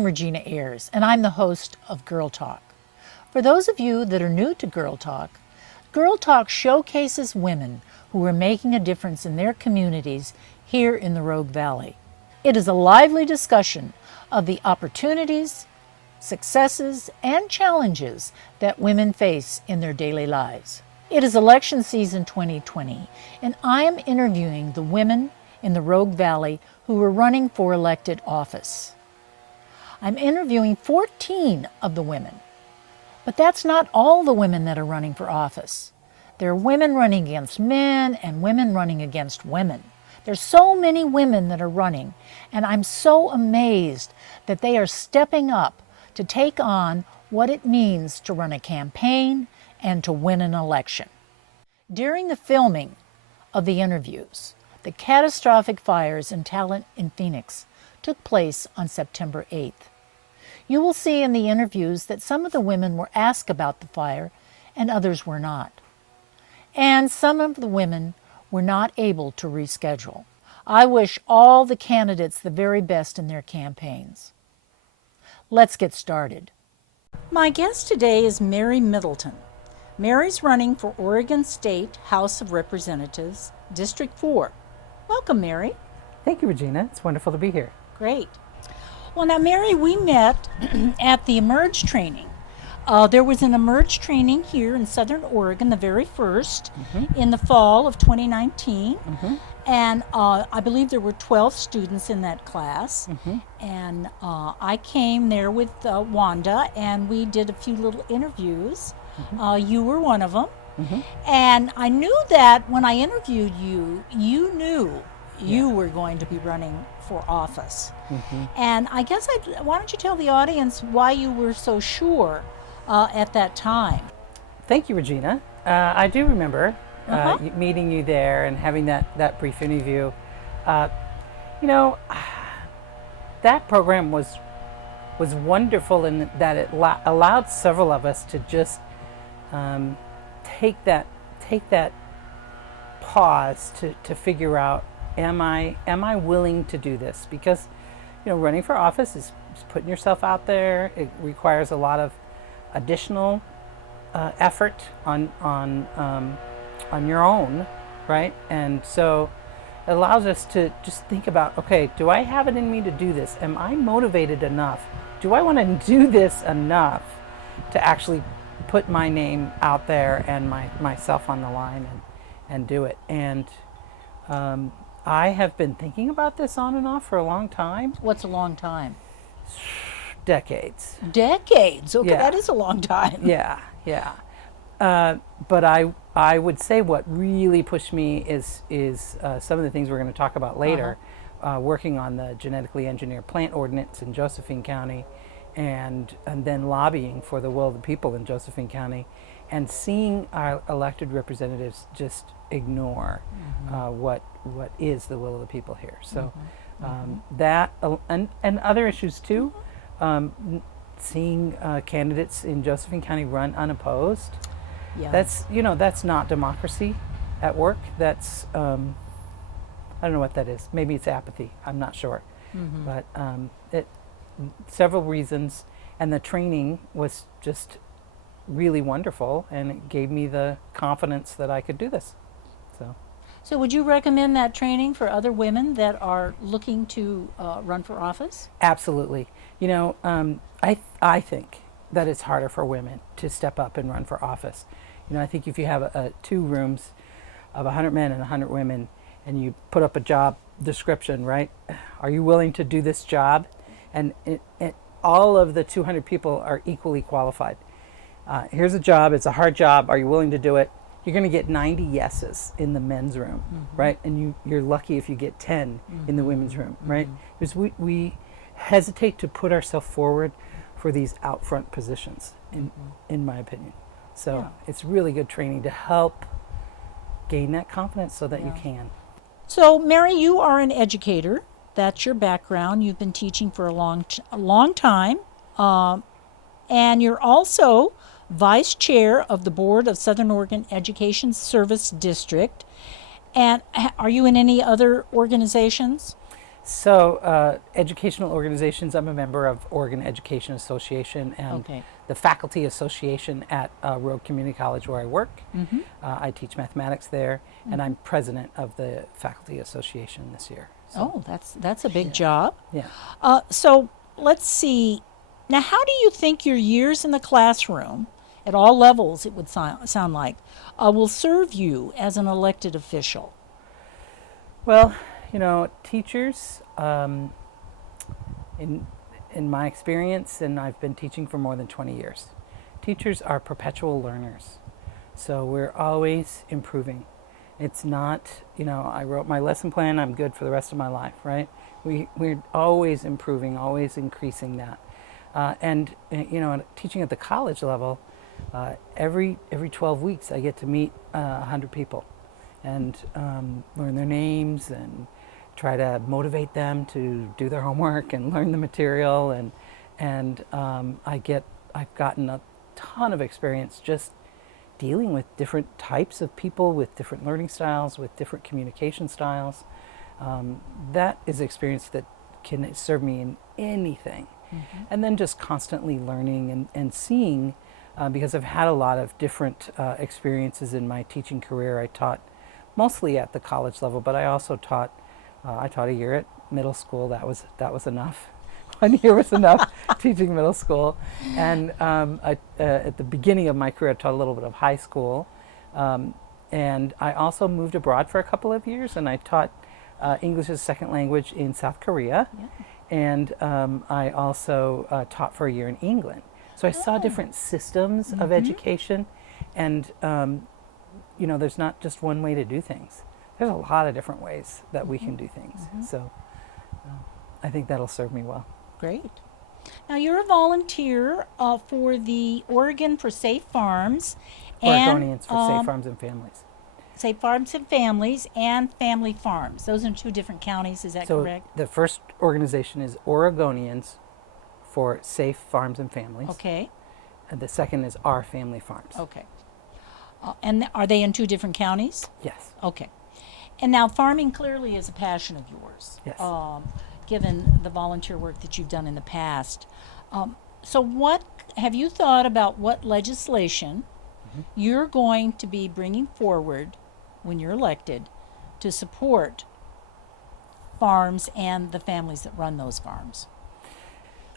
I'm Regina Ayers, and I'm the host of Girl Talk. For those of you that are new to Girl Talk showcases women who are making a difference in their communities here in the Rogue Valley. It is a lively discussion of the opportunities, successes, and challenges that women face in their daily lives. It is election season 2020, and I am interviewing the women in the Rogue Valley who are running for elected office. I'm interviewing 14 of the women, but that's not all the women that are running for office. There are women running against men and women running against women. There's so many women that are running, and I'm so amazed that they are stepping up to take on what it means to run a campaign and to win an election. During the filming of the interviews, the catastrophic fires in Talent in Phoenix took place on September 8th. You will see in the interviews that some of the women were asked about the fire and others were not. And some of the women were not able to reschedule. I wish all the candidates the very best in their campaigns. Let's get started. My guest today is Mary Middleton. Mary's running for Oregon State House of Representatives, District 4. Welcome, Mary. Thank you, Regina. It's wonderful to be here. Great. Well, now, Mary, we met at the Emerge training. There was an Emerge training here in Southern Oregon, the very first, in the fall of 2019. And I believe there were 12 students in that class. And I came there with Wanda, and we did a few little interviews. You were one of them. And I knew that when I interviewed you, you knew you were going to be running for office. And I guess why don't you tell the audience why you were so sure at that time? Thank you, Regina. I do remember meeting you there and having that brief interview. You know, that program was wonderful in that it allowed several of us to just take that pause to figure out, am I willing to do this? Because, you know, running for office is putting yourself out there. It requires a lot of additional effort on your own, right? And so it allows us to just think about, okay, do I have it in me to do this? Am I motivated enough? Do I want to do this enough to actually put my name out there and myself on the line and do it? And I have been thinking about this on and off for a long time. What's a long time? Decades. Decades? Okay, Yeah. that is a long time. Yeah. But I would say what really pushed me is some of the things we're going to talk about later. Working on the genetically engineered plant ordinance in Josephine County, and then lobbying for the will of the people in Josephine County, and seeing our elected representatives just ignore what is the will of the people here. So that and other issues too. Seeing candidates in Josephine County run unopposed. Yeah. That's not democracy at work. That's I don't know what that is. Maybe it's apathy. I'm not sure. But several reasons, and the training was just really wonderful, and it gave me the confidence that I could do this. So would you recommend that training for other women that are looking to run for office? Absolutely. You know, I think that it's harder for women to step up and run for office. You know, I think if you have 2 rooms of 100 men and 100 women, and you put up a job description, right? Are you willing to do this job? And all of the 200 people are equally qualified. Here's a job. It's a hard job. Are you willing to do it? You're going to get 90 yeses in the men's room, right? And you're lucky if you get 10 in the women's room, right? Because we hesitate to put ourselves forward for these out front positions, in my opinion. So it's really good training to help gain that confidence so that you can. So, Mary, you are an educator. That's your background. You've been teaching for a long time. And you're also Vice Chair of the Board of Southern Oregon Education Service District. And are you in any other organizations? So, educational organizations, I'm a member of Oregon Education Association and Okay. the Faculty Association at Rogue Community College where I work. Mm-hmm. I teach mathematics there, and I'm president of the Faculty Association this year. So, Oh, that's a big yeah. job. Yeah. So let's see. Now, how do you think your years in the classroom, at all levels, it would sound like, will serve you as an elected official? Well, teachers, in my experience, and I've been teaching for more than 20 years, teachers are perpetual learners. So we're always improving. It's not, I wrote my lesson plan, I'm good for the rest of my life, right? We're always improving, always increasing that. And teaching at the college level, every 12 weeks I get to meet 100 people and learn their names and try to motivate them to do their homework and learn the material. And I've gotten a ton of experience just dealing with different types of people, with different learning styles, with different communication styles. That is experience that can serve me in anything. Mm-hmm. And then just constantly learning and seeing, because I've had a lot of different experiences in my teaching career. I taught mostly at the college level, but I also taught a year at middle school. That was enough. 1 year was enough teaching middle school. And at the beginning of my career, I taught a little bit of high school. And I also moved abroad for a couple of years, and I taught English as a second language in South Korea. Yeah. And I also taught for a year in England. So I saw different systems of education. And, there's not just one way to do things. There's a lot of different ways that we can do things. So I think that'll serve me well. Great. Now, you're a volunteer for the Oregon for Safe Farms. Oregonians for Safe Farms and Families. Safe Farms and Families and Family Farms. Those are 2 different counties, is that correct? So the first organization is Oregonians for Safe Farms and Families. Okay. And the second is Our Family Farms. Okay. And are they in 2 different counties? Yes. Okay. And now farming clearly is a passion of yours. Yes. Given the volunteer work that you've done in the past. So what have you thought about what legislation you're going to be bringing forward when you're elected to support farms and the families that run those farms?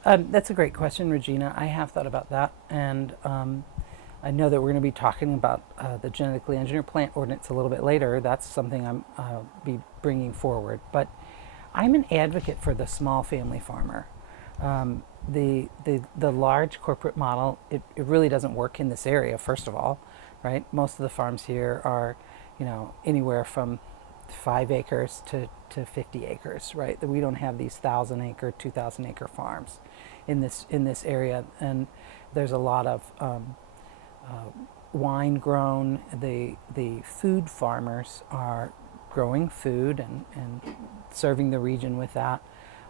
That's a great question, Regina. I have thought about that, and I know that we're going to be talking about the genetically engineered plant ordinance a little bit later. That's something I'll be bringing forward. But I'm an advocate for the small family farmer. The large corporate model, it really doesn't work in this area, first of all, right? Most of the farms here are, anywhere from 5 acres to 50 acres, right? That we don't have these 1,000-acre, 2,000-acre farms in this area, and there's a lot of wine grown. The food farmers are growing food and serving the region with that,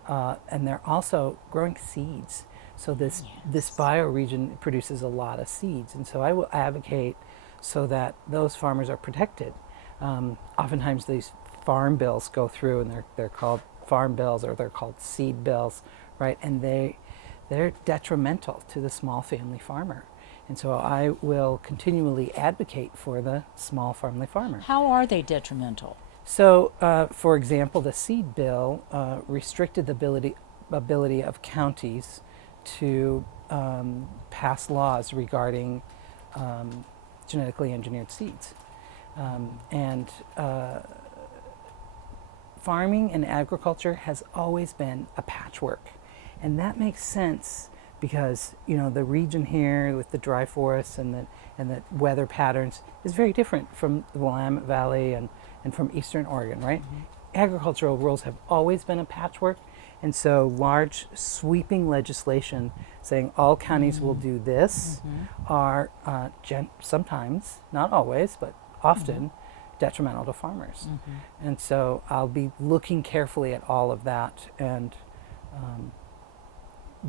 and they're also growing seeds. So this bioregion produces a lot of seeds, and so I will advocate so that those farmers are protected. Oftentimes these farm bills go through, and they're called farm bills or they're called seed bills, right? And they're detrimental to the small family farmer. And so I will continually advocate for the small family farmer. How are they detrimental? So, for example, the seed bill restricted the ability of counties to pass laws regarding genetically engineered seeds. And farming and agriculture has always been a patchwork. And that makes sense because, the region here with the dry forests and the weather patterns is very different from the Willamette Valley and from Eastern Oregon, right? Agricultural rules have always been a patchwork, and so large sweeping legislation saying all counties will do this are sometimes, not always, but often detrimental to farmers. And so I'll be looking carefully at all of that and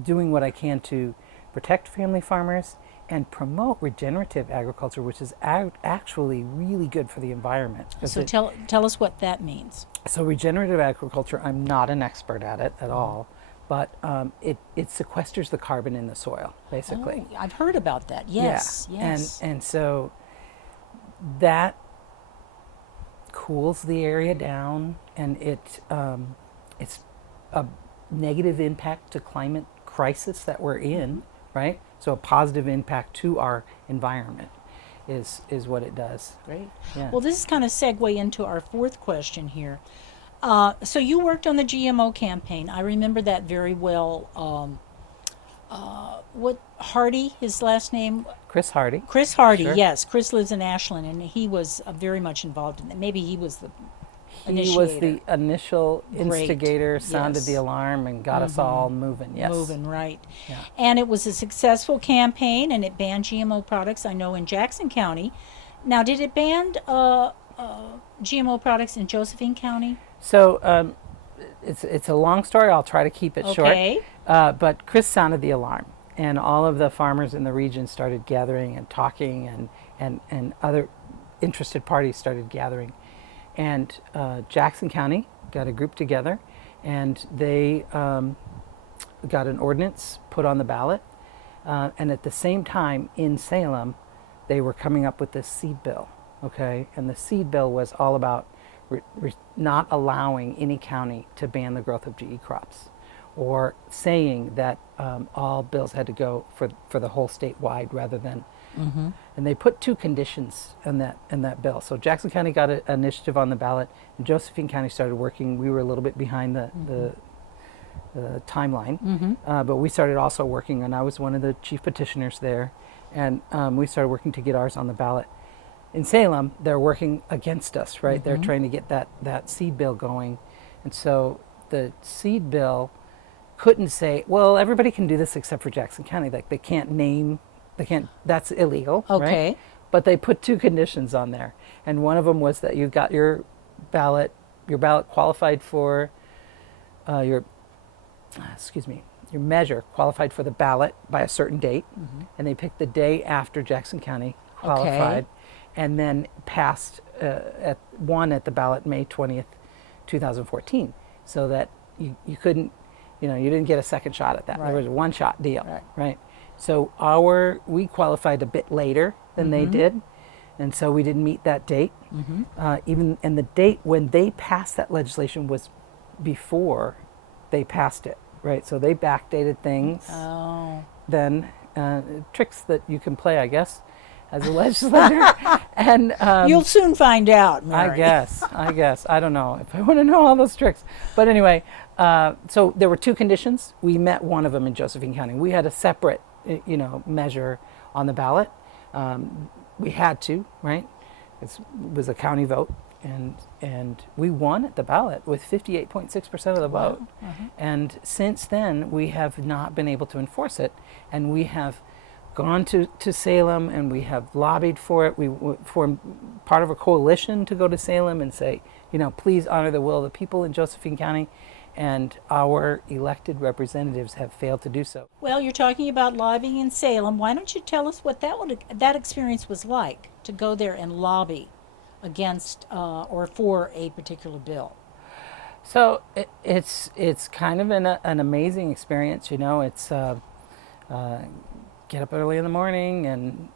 doing what I can to protect family farmers and promote regenerative agriculture, which is actually really good for the environment. So tell us what that means. So regenerative agriculture, I'm not an expert at it at all, but it sequesters the carbon in the soil, basically. Oh, I've heard about that. Yes, Yeah. yes. And so that cools the area down, and it's a negative impact to climate crisis that we're in, right? So a positive impact to our environment is what it does. Great. Yeah. Well, this is kind of segue into our fourth question here. So you worked on the GMO campaign. I remember that very well. What Hardy, his last name? Chris Hardy. Chris Hardy, Sure. yes. Chris lives in Ashland, and he was very much involved in it. Maybe he was the He was initiator. the initial Great. instigator, sounded Yes. the alarm, and got us all moving. Yes. Moving, right. Yeah. And it was a successful campaign, and it banned GMO products, I know, in Jackson County. Now, did it ban GMO products in Josephine County? So it's a long story. I'll try to keep it Okay. short. But Chris sounded the alarm, and all of the farmers in the region started gathering and talking, and other interested parties started gathering. And Jackson County got a group together, and they got an ordinance put on the ballot. And at the same time, in Salem, they were coming up with this seed bill, okay? And the seed bill was all about not allowing any county to ban the growth of GE crops, or saying that all bills had to go for the whole statewide rather than. And they put two conditions in that bill. So Jackson County got an initiative on the ballot, and Josephine County started working. We were a little bit behind the timeline, but we started also working, and I was one of the chief petitioners there, and we started working to get ours on the ballot. In Salem, they're working against us, right? They're trying to get that seed bill going, and so the seed bill couldn't say, well, everybody can do this except for Jackson County. Like they can't. That's illegal, Okay. right? But they put two conditions on there, and one of them was that you got your ballot qualified for your measure qualified for the ballot by a certain date, and they picked the day after Jackson County qualified, and then passed at the ballot May 20th, 2014, so that you couldn't, you didn't get a second shot at that. Right. There was a one-shot deal, Right. right? So we qualified a bit later than they did, and so we didn't meet that date. And the date when they passed that legislation was before they passed it, right? So they backdated things. Oh. Then tricks that you can play, I guess, as a legislator. And You'll soon find out, Mary. I guess. I don't know if I want to know all those tricks. But anyway, so there were two conditions. We met one of them in Josephine County. We had a separate, measure on the ballot. We had to, right? It was a county vote, and we won at the ballot with 58.6% of the vote. And since then, we have not been able to enforce it, and we have gone to Salem, and we have lobbied for it. We formed part of a coalition to go to Salem and say, please honor the will of the people in Josephine County, and our elected representatives have failed to do so. Well, you're talking about lobbying in Salem. Why don't you tell us what that experience was like, to go there and lobby against or for a particular bill? So it's kind of an amazing experience. It's get up early in the morning and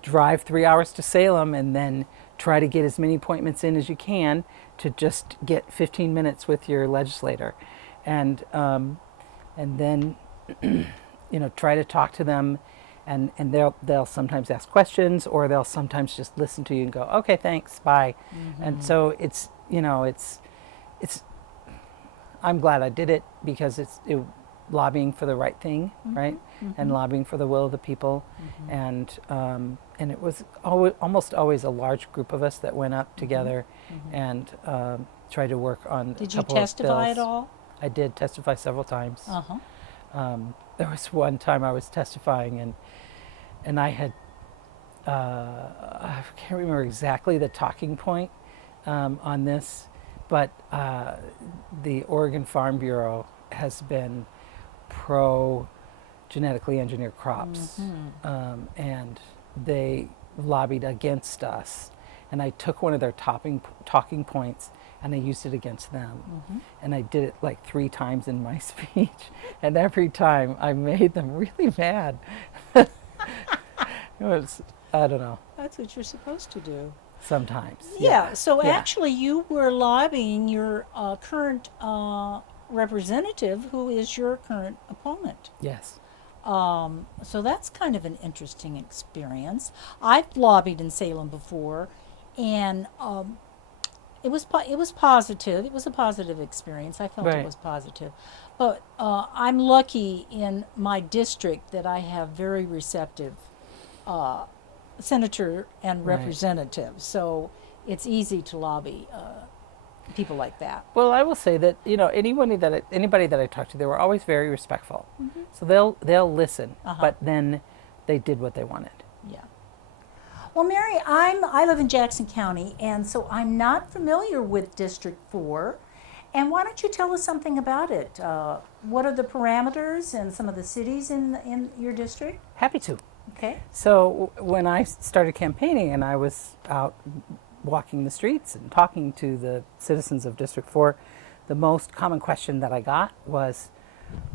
drive 3 hours to Salem, and then try to get as many appointments in as you can to just get 15 minutes with your legislator, and then try to talk to them, and they'll sometimes ask questions, or they'll sometimes just listen to you and go, okay, thanks, bye. And so it's I'm glad I did it, because it's lobbying for the right thing, right? And lobbying for the will of the people, and it was almost always a large group of us that went up together and tried to work on. Did a you couple of testify bills. at all? I did testify several times. Uh-huh. There was one time I was testifying, and I had I can't remember exactly the talking point on this, but the Oregon Farm Bureau has been pro genetically engineered crops, and they lobbied against us. And I took one of their talking points and I used it against them. And I did it like 3 times in my speech. And every time I made them really mad. It was, I don't know, That's what you're supposed to do. sometimes. Yeah, so Yeah. actually you were lobbying your current representative, who is your current opponent. Yes. So that's kind of an interesting experience. I've lobbied in Salem before, and it was positive. It was a positive experience. I felt it Right. was positive. But I'm lucky in my district that I have very receptive senator and Right. representatives. So it's easy to lobby people like that. Well, I will say that anybody that I talked to, they were always very respectful. So they'll listen, but then they did what they wanted. Yeah. Well, Mary, I live in Jackson County, and so I'm not familiar with District 4. And why don't you tell us something about it? What are the parameters and some of the cities in your district? Happy to. Okay. So when I started campaigning and I was out walking the streets and talking to the citizens of District 4, the most common question that I got was,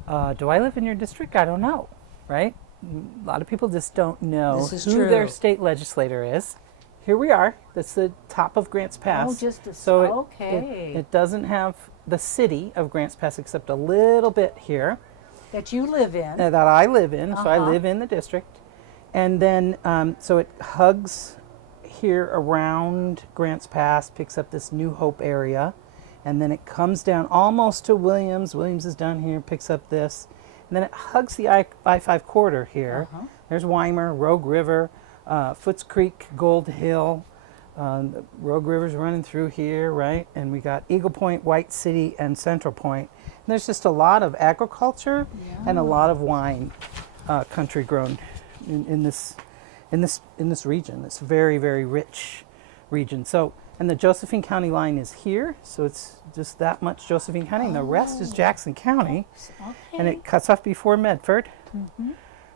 do I live in your district? I don't know, right? A lot of people just don't know This is who true. their state legislator is. Here we are. That's the top of Grants Pass. Oh, just a so okay. it doesn't have the city of Grants Pass except a little bit here That you live in. that I live in. So I Uh-huh. live in the district. And then, so it hugs here around Grants Pass, picks up this New Hope area, and then it comes down almost to Williams. Williams is down here, picks up this, and then it hugs the I-5 corridor here. There's Weimer, Rogue River, Foots Creek, Gold Hill. The Rogue River's running through here, right? And we got Eagle Point, White City, and Central Point. And there's just a lot of agriculture and a lot of wine, country grown in this region. It's very, very rich region. So, and the Josephine County line is here, so it's just that much Josephine County, and the rest is Jackson County, and it cuts off before Medford.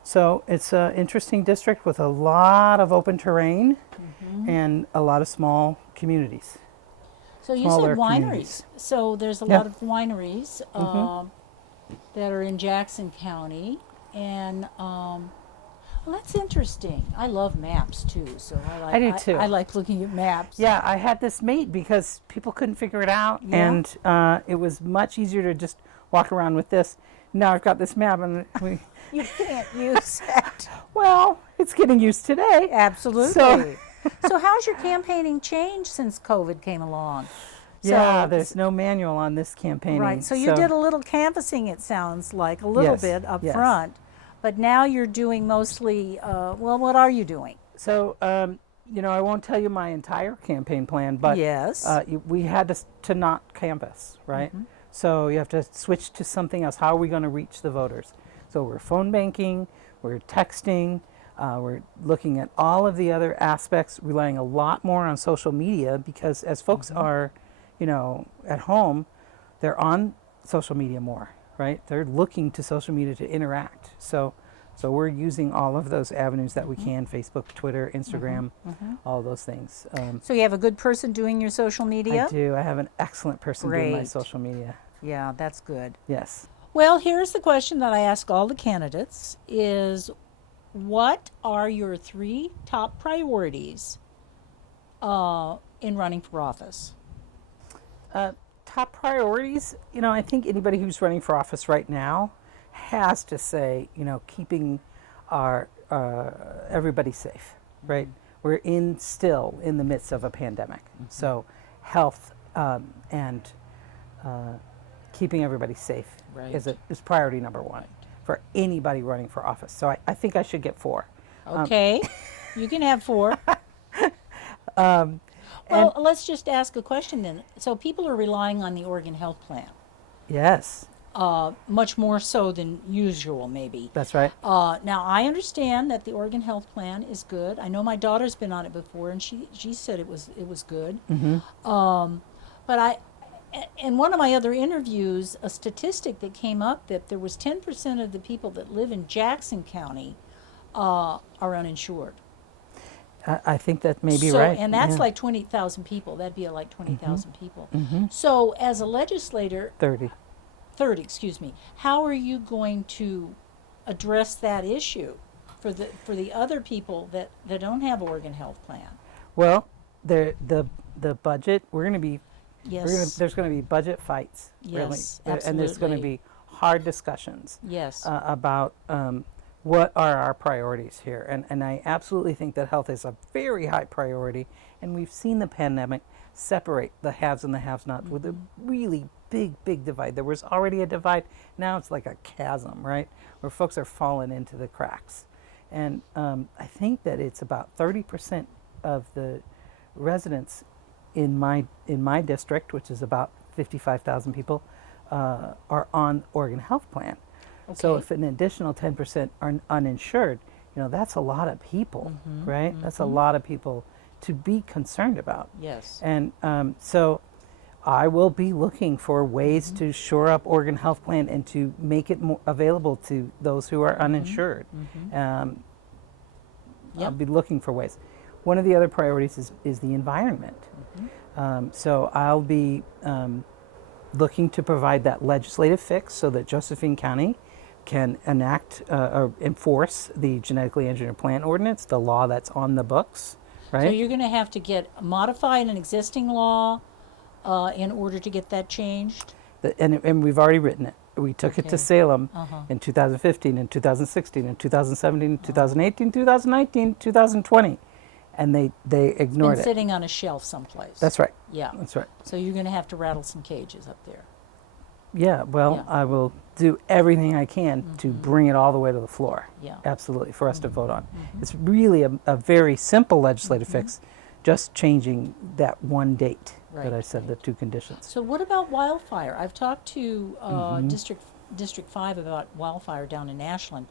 So it's an interesting district with a lot of open terrain and a lot of small communities. So you smaller said wineries. communities. So there's a Yeah. lot of wineries that are in Jackson County, and well, that's interesting. I love maps too, so I do too. I like looking at maps. Yeah, I had this made because people couldn't figure it out, Yeah. and it was much easier to just walk around with this. Now I've got this map, and You can't use it. well, it's getting used today. Absolutely. So- So how's your campaigning changed since COVID came along? Yeah, So- there's no manual on this campaigning. Right. So you did a little canvassing, it sounds like, a little Yes, bit up yes. front, but now you're doing mostly, well, what are you doing? So, I won't tell you my entire campaign plan, but Yes. we had to not canvass, right? So you have to switch to something else. How are we going to reach the voters? So we're phone banking, we're texting, we're looking at all of the other aspects, relying a lot more on social media because as folks are, at home, they're on social media more, right? They're looking to social media to interact. So we're using all of those avenues that we can, Facebook, Twitter, Instagram, all of those things. So you have a good person doing your social media? I do. I have an excellent person doing my Great. social media. Yeah, that's good. Yes. Well, here's the question that I ask all the candidates is what are your 3 top priorities in running for office? Top priorities, I think anybody who's running for office right now has to say, keeping our everybody safe, right? We're still in the midst of a pandemic. So health and keeping everybody safe Right. is priority number 1 for anybody running for office. So I think I should get 4. Okay, you can have 4. Well, let's just ask a question then. So people are relying on the Oregon Health Plan, Yes, much more so than usual, maybe. that's right. Now, I understand that the Oregon Health Plan is good. I know my daughter's been on it before, and she said it was good. But in one of my other interviews, a statistic that came up that there was 10% of the people that live in Jackson County are uninsured. I think that may be So, right. and that's yeah. like 20,000 people. That'd be like 20,000 people. Mm-hmm. So, as a legislator, 30. 30, excuse me, how are you going to address that issue for the other people that don't have Oregon Health Plan? Well, the budget, Yes. there's going to be budget fights, really. Yes, And there's going to absolutely. be hard discussions Yes. about what are our priorities here. And I absolutely think that health is a very high priority. And we've seen the pandemic separate the haves and the have-nots with a really big divide. There was already a divide. Now it's like a chasm, right? Where folks are falling into the cracks. And I think that it's about 30% of the residents in my district, which is about 55,000 people, are on Oregon Health Plan. So Okay. if an additional 10% are uninsured, that's a lot of people, right? That's a lot of people to be concerned about. Yes. And so I will be looking for ways to shore up Oregon Health Plan and to make it more available to those who are uninsured. I'll Yep. be looking for ways. One of the other priorities is the environment. So I'll be looking to provide that legislative fix so that Josephine County can enact or enforce the genetically engineered plant ordinance, the law that's on the books, So right? you're going to have to modify an existing law in order to get that changed? And we've already written it. We took it Okay. to Salem Uh-huh. in 2015, in 2016, in 2017, 2018, 2019, 2020, and they ignored Been it. sitting on a shelf someplace. That's right. Yeah. That's right. So you're going to have to rattle some cages up there. Yeah, well, Yeah. I will do everything I can to bring it all the way to the floor. Yeah. Absolutely, for us to vote on. It's really a very simple legislative fix, just changing that one date that I Right, said, the two conditions. So what about wildfire? I've talked to District 5 about wildfire down in Ashland.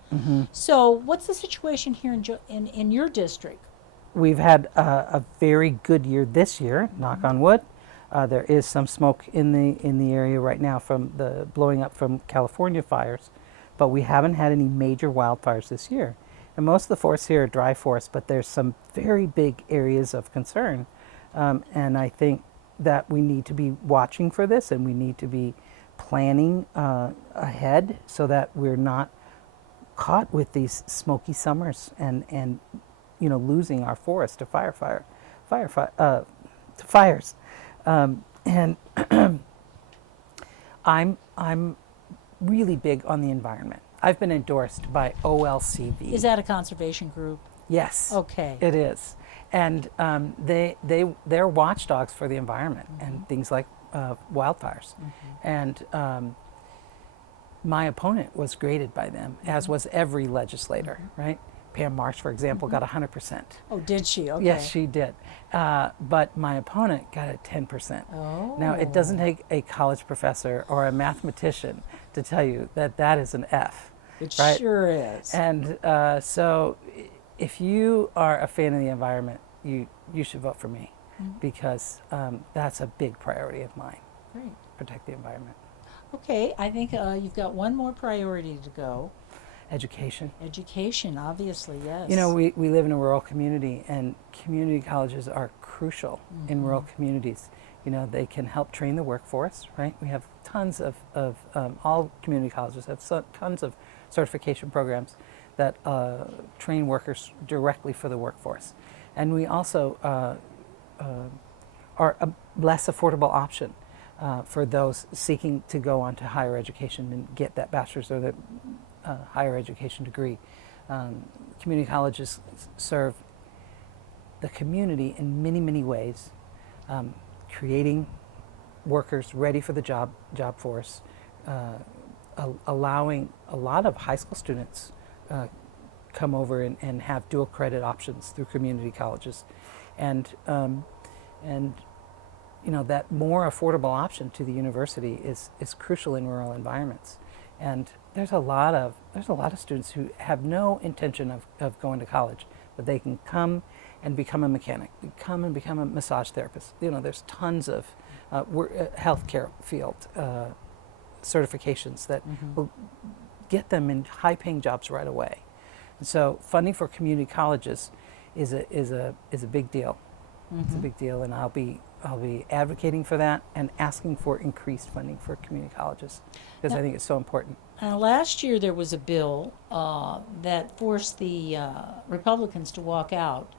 So what's the situation here in your district? We've had a very good year this year, knock on wood. There is some smoke in the area right now from the blowing up from California fires, but we haven't had any major wildfires this year. And most of the forests here are dry forests, but there's some very big areas of concern. And I think that we need to be watching for this, and we need to be planning ahead so that we're not caught with these smoky summers and losing our forest to fires. And I'm really big on the environment. I've been endorsed by OLCV. Is that a conservation group? Yes. Okay. It is, and they're watchdogs for the environment and things like wildfires, and my opponent was graded by them, as was every legislator, right? Pam Marsh, for example, got 100%. Oh, did she? Okay. Yes, she did. But my opponent got a 10%. Oh. Now, it doesn't take a college professor or a mathematician to tell you that that is an F. It right? sure is. And so if you are a fan of the environment, you should vote for me because that's a big priority of mine, Great. protect the environment. Okay, I think you've got one more priority to go. Education. Education, obviously, yes. We live in a rural community, and community colleges are crucial in rural communities. They can help train the workforce, right? We have tons of all community colleges have tons of certification programs that train workers directly for the workforce. And we also are a less affordable option for those seeking to go on to higher education and get that bachelor's or the higher education degree. Community colleges serve the community in many ways, creating workers ready for the job force, allowing a lot of high school students come over and have dual credit options through community colleges, and that more affordable option to the university is crucial in rural environments. And there's a lot of students who have no intention of going to college, but they can come and become a mechanic, come and become a massage therapist. There's tons of healthcare field certifications that will get them in high-paying jobs right away. And so funding for community colleges is a big deal. It's a big deal, and I'll be advocating for that and asking for increased funding for community colleges because I think it's so important. Last year there was a bill that forced the Republicans to walk out.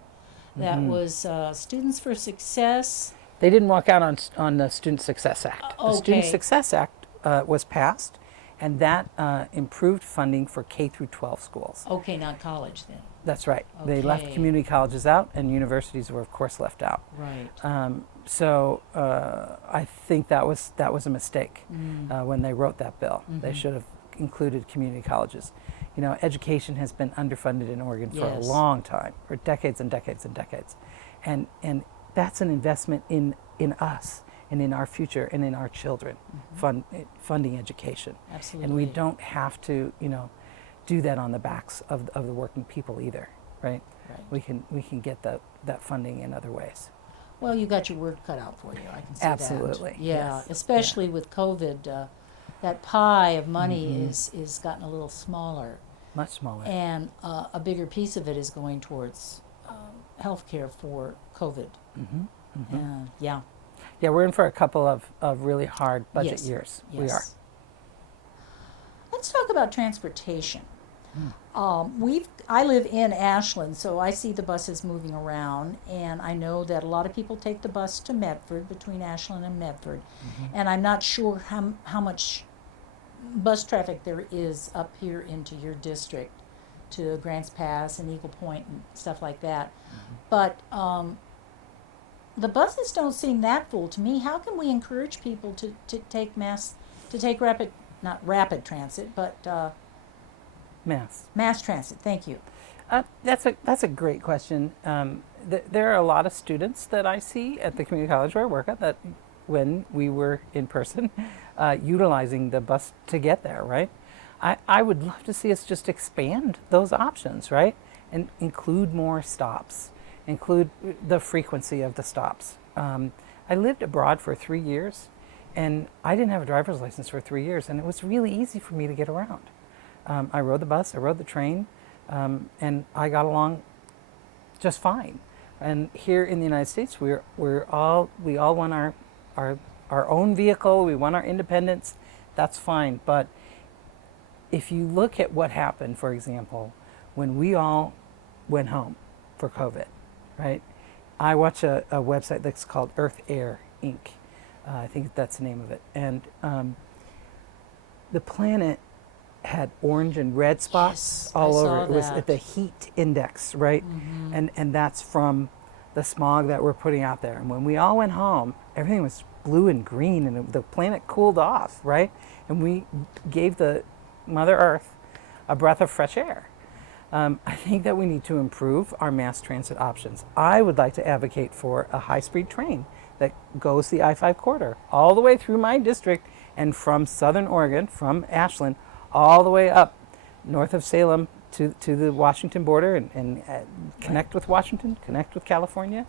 That was Students for Success. They didn't walk out on the Student Success Act. The Student Okay. Success Act was passed, and that improved funding for K through 12 schools. Okay, not college then. That's right. They left Okay. community colleges out, and universities were, of course, left out. Right. So I think that was a mistake when they wrote that bill. They should have included community colleges. You know, education has been underfunded in Oregon for a Yes. long time, for decades and decades and decades, and that's an investment in us and in our future and in our children, funding education. Absolutely. And we don't have to, do that on the backs of the working people either, right? Right. We can get that funding in other ways. Well, you got your work cut out for you. I can see Absolutely, that. Yeah, yes. especially with COVID, that pie of money is gotten a little smaller, Much smaller. and a bigger piece of it is going towards healthcare for COVID. Yeah. Yeah, we're in for a couple of really hard budget Yes. years. Yes. We are. Let's talk about transportation. I live in Ashland, so I see the buses moving around, and I know that a lot of people take the bus to Medford, between Ashland and Medford, and I'm not sure how much bus traffic there is up here into your district, to Grants Pass and Eagle Point and stuff like that. But the buses don't seem that full to me. How can we encourage people to take not rapid transit, but mass transit? Thank you. That's a great question. There are a lot of students that I see at the community college where I work at that when we were in person utilizing the bus to get there, right? I would love to see us just expand those options, right? And include more stops, include the frequency of the stops. I lived abroad for 3 years, and I didn't have a driver's license for 3 years, and it was really easy for me to get around. I rode the bus, I rode the train, and I got along just fine. And here in the United States, we all want our own vehicle. We want our independence. That's fine. But if you look at what happened, for example, when we all went home for COVID, right? I watch a website that's called Earth Air Inc. I think that's the name of it. And the planet had orange and red spots Yes, all I over. saw It was that. at the heat index, right? And that's from the smog that we're putting out there. And when we all went home, everything was blue and green, and the planet cooled off, right? And we gave the Mother Earth a breath of fresh air. I think that we need to improve our mass transit options. I would like to advocate for a high-speed train that goes the I-5 corridor all the way through my district and from Southern Oregon, from Ashland, all the way up north of Salem to the Washington border and connect with Washington, connect with California.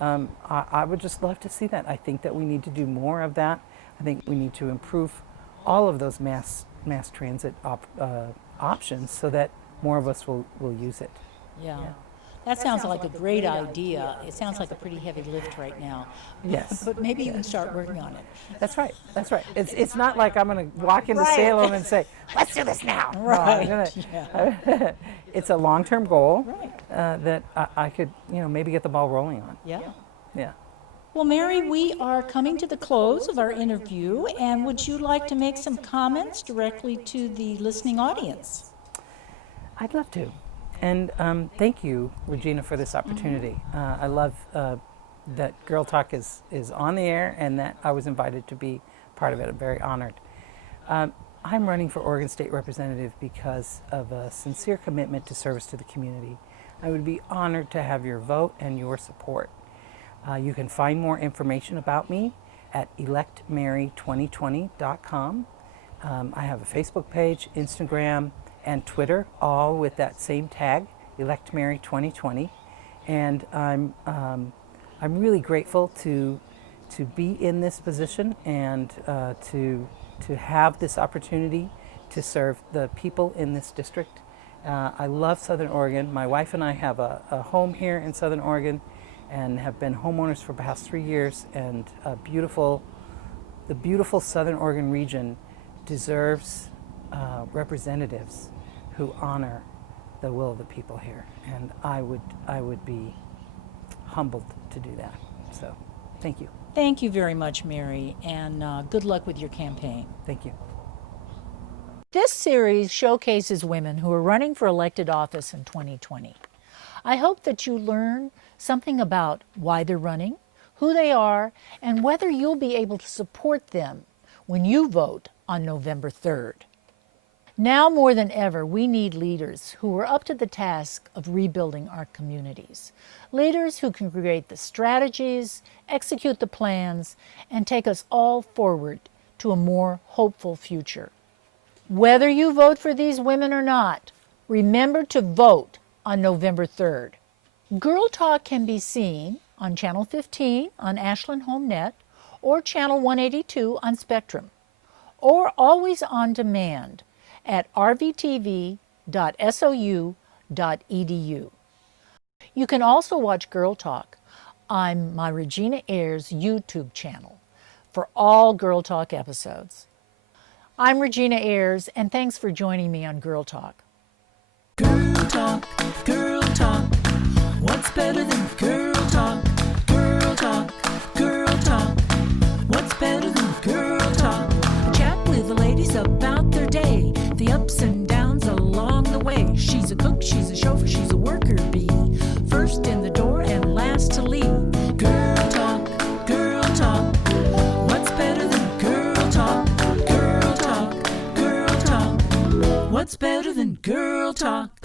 I would just love to see that. I think that we need to do more of that. I think we need to improve all of those mass transit options so that more of us will use it. Yeah. That sounds like a great idea. It sounds like a pretty heavy lift right now. Yes. But maybe you can start working on it. That's right. That's right. It's not like I'm going to walk into Right. Salem and say, let's do this now. No, I'm Right. gonna- it's a long-term goal Right. that I could, maybe get the ball rolling on. Yeah. Yeah. Well, Mary, we are coming to the close of our interview, and would you like to make some comments directly to the listening audience? I'd love to. And thank you, Regina, for this opportunity. I love that Girl Talk is on the air and that I was invited to be part of it. I'm very honored. I'm running for Oregon State Representative because of a sincere commitment to service to the community. I would be honored to have your vote and your support. You can find more information about me at electmary2020.com. I have a Facebook page, Instagram, and Twitter, all with that same tag, electmary2020. And I'm really grateful to be in this position and to have this opportunity to serve the people in this district. I love Southern Oregon. My wife and I have a home here in Southern Oregon and have been homeowners for the past 3 years, and the beautiful Southern Oregon region deserves representatives who honor the will of the people here, and I would be humbled to do that. So, thank you. Thank you very much, Mary, and good luck with your campaign. Thank you. This series showcases women who are running for elected office in 2020. I hope that you learn something about why they're running, who they are, and whether you'll be able to support them when you vote on November 3rd. Now more than ever, we need leaders who are up to the task of rebuilding our communities. Leaders who can create the strategies, execute the plans, and take us all forward to a more hopeful future. Whether you vote for these women or not, remember to vote on November 3rd. Girl Talk can be seen on Channel 15 on Ashland HomeNet or Channel 182 on Spectrum, or always on demand at rvtv.sou.edu. You can also watch Girl Talk on my Regina Ayers YouTube channel for all Girl Talk episodes. I'm Regina Ayers, and thanks for joining me on Girl Talk. Girl Talk, Girl Talk. What's better than Girl Talk? Girl Talk, Girl Talk. What's better than Girl Talk? Chat with the ladies about their day, the ups and downs along the way. She's a cook, she's a chauffeur, she's a worker bee. First in the door and last to leave. Girl Talk, Girl Talk. What's better than Girl Talk? Girl Talk, Girl Talk. What's better than Girl Talk?